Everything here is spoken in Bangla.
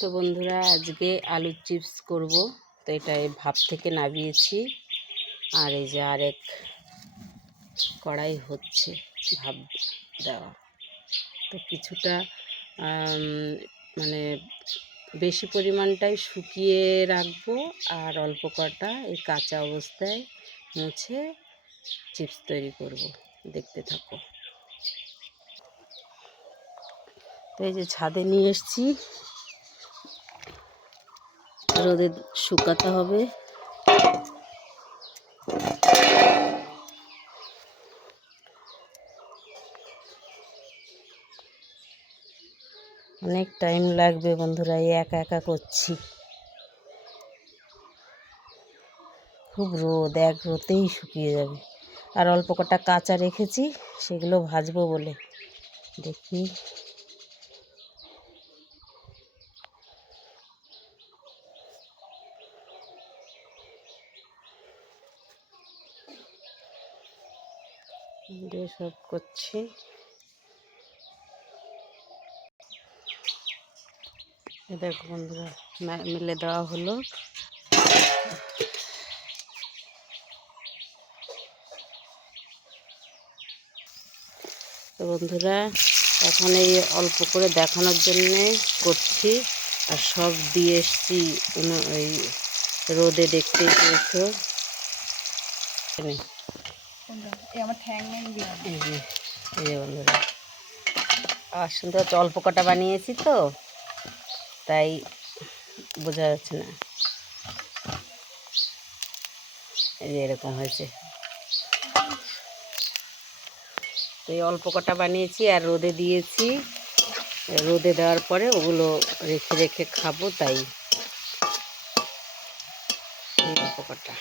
তো বন্ধুরা, আজকে আলুর চিপস করব। তো এটা এই ভাপ থেকে নামিয়েছি। আর এই যে আরেক কড়াই হচ্ছে ভাপ দেওয়া। তো কিছুটা মানে বেশি পরিমাণটাই শুকিয়ে রাখবো, আর অল্প কটা এই কাঁচা অবস্থায় মুছে চিপস তৈরি করব। দেখতে থাকো। তো এই যে ছাদে নিয়ে এসেছি, রোদে শুকাতে হবে। অনেক টাইম লাগবে বন্ধুরা, একা একা করছি। খুব রোদ, এক রোদেই শুকিয়ে যাবে। আর অল্প কটা কাঁচা রেখেছি, সেগুলো ভাজবো বলে। দেখি সব করছি। দেখো বন্ধুরা, মেলে দেওয়া হলো। তো বন্ধুরা, এখন এই অল্প করে দেখানোর জন্যে করছি। আর সব দিয়ে এসছি এই রোদে, দেখতেই পেয়েছো। এই যে বন্ধুরা, আর সুন্দর হচ্ছে। অল্প কটা বানিয়েছি তো, তাই বোঝা যাচ্ছে না। এই যে এরকম হয়েছে। তো এই অল্প কটা বানিয়েছি আর রোদে দিয়েছি। রোদে দেওয়ার পরে ওগুলো রেখে রেখে খাবো, তাই এই অল্প কটা।